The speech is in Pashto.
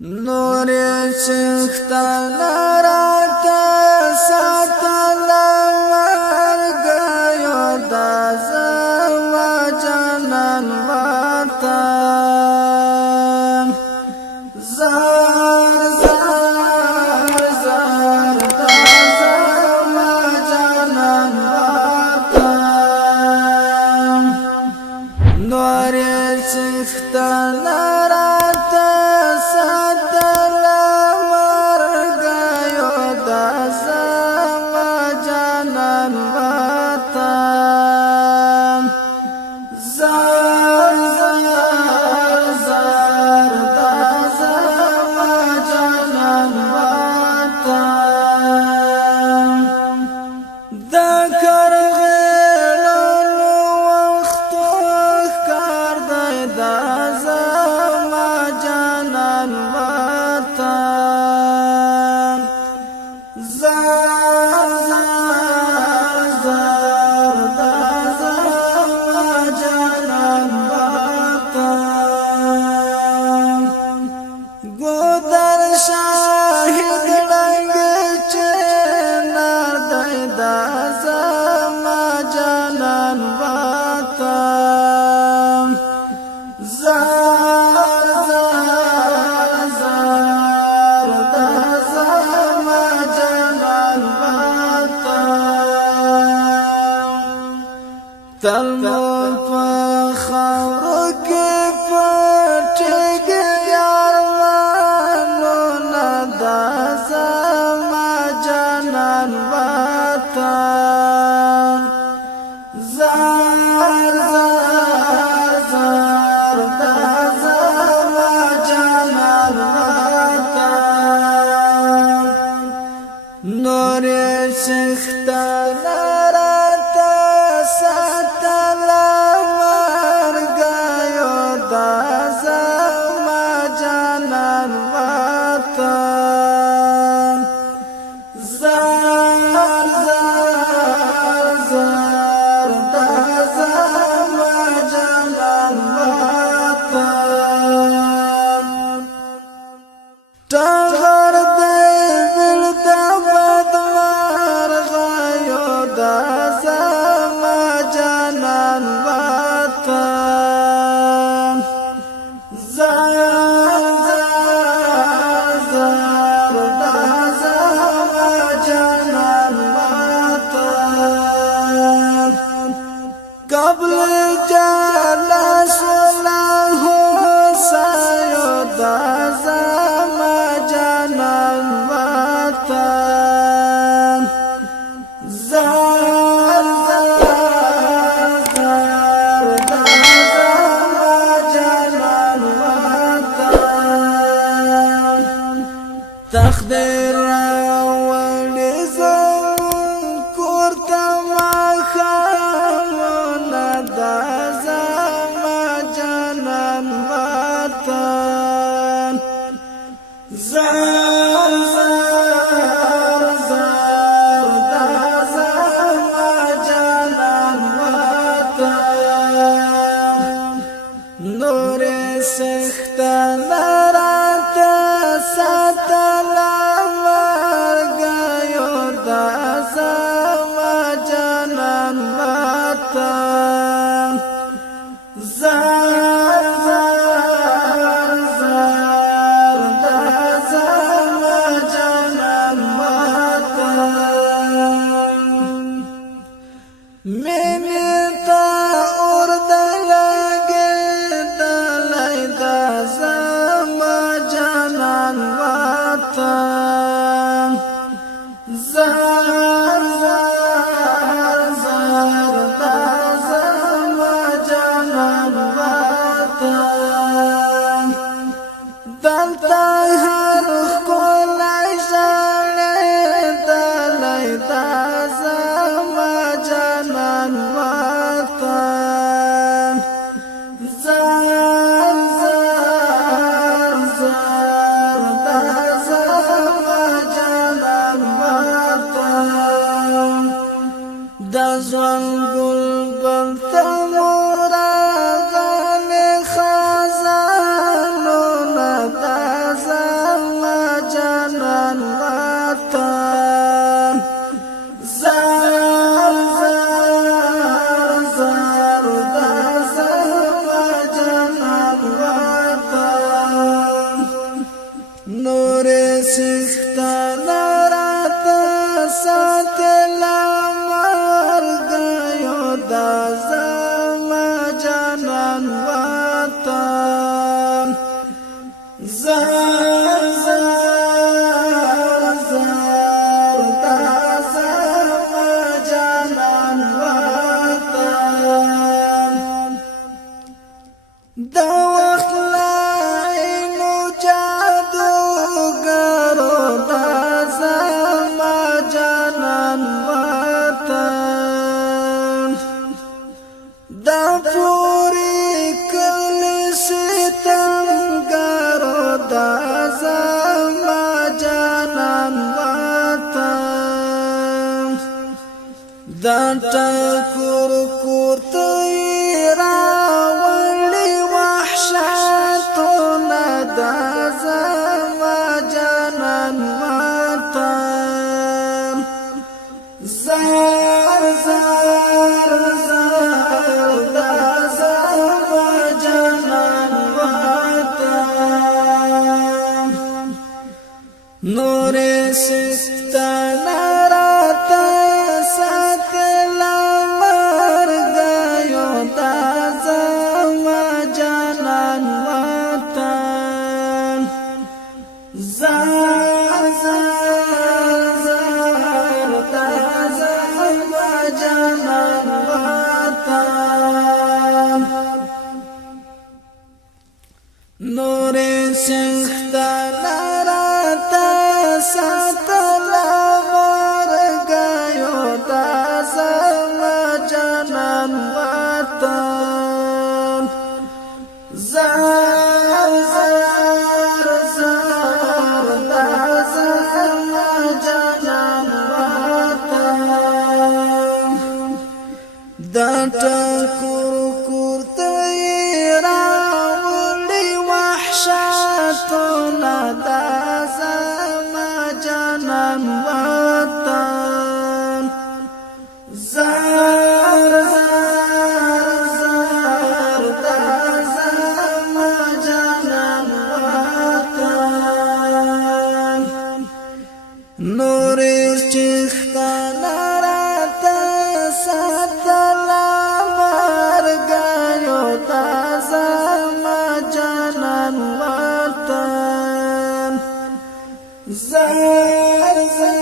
نور چختان راتا ساتل مرگیو دا زما جانان وطن زار زار زار دا زما جانان وطن نور چختان راتا ساتل مرگیو دا زما جانان وطن زار زار زار دا زما جانان وطن دا کرغلو وختو کار دی دا زما جانان وطن زار زار زار دا زما جانان وطن گودر شاهد رنگ چنار دی دا زما جانان وطن زار زار زار دا زما جانان وطن تلمو په خاورو کې پټېږي یارانو نه دا زما جانان وطن زار زار زار دا زما جانان وطن نور سختان راتا ساتل مرگیو دا زما جانان وطن زار زار زار دا زما جانان وطن ټغر دی بل د بدمرغیو دا زما جانان وطن زار زار زار دا زما جانان وطن قبل جلس له سایو دا زما جانان وطن زار زار زار دا زما جانان وطن تقدیر راوړي زمون کور ته ماښامونه دا زما جانان وطن زار زار زار دا زما جانان وطن نور سختان راتا ساتل مرگیو دا زما جانان وطن زار زار زار دا زما جانان وطن مینې ته اور د لګېدلی دا زما جانان وطن زار زار زار دا زما جانان وطن دلته هر ښکلی ژړېدلی دا زما جانان وطن زار زار زار دا زما جانان وطن د ژوند ګل بلته مو راغلې خزانونه دا سختان راتا ساتل مرگ یو دا زما جانان وطن زار زار زار دا زما جانان وطن دا وخت لاینو جادوګرو دا زما جانان وطن دا پوری کلی ستمګرو دا زما جانان وطن دا ټکور کور تیرا ولی وحشتونه دا زما جانان وطن زار زار زار دا زما جانان وطن نور سستان راتا ساتل مرگ یو دا زما جانان وطن زار زار زار دا زما جانان وطن نور سختان راتا ساتل مرگ یو دا زما جانان وطن زار زار زار دا زما جانان وطن دا ټکور کور تیرا ولی وحشتونه دا زما جانان وطن زار زار زار دا زما جانان وطن نور چختان راتا ساتل مرگ یو دا زما جانان وطن زار زار